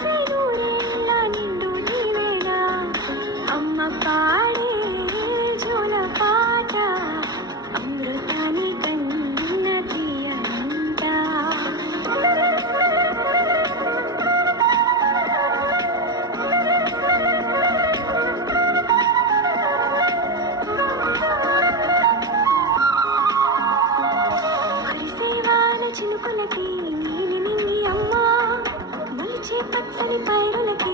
ఆశే నూరేళ్ళ నిండు నీవేళ అమ్మ పాడే జోల పాట అమృతాని కన్న తీయంట. చినుకులకి నీలి నిన్ని అమ్మ మొలిచే పచ్చని పైరులకి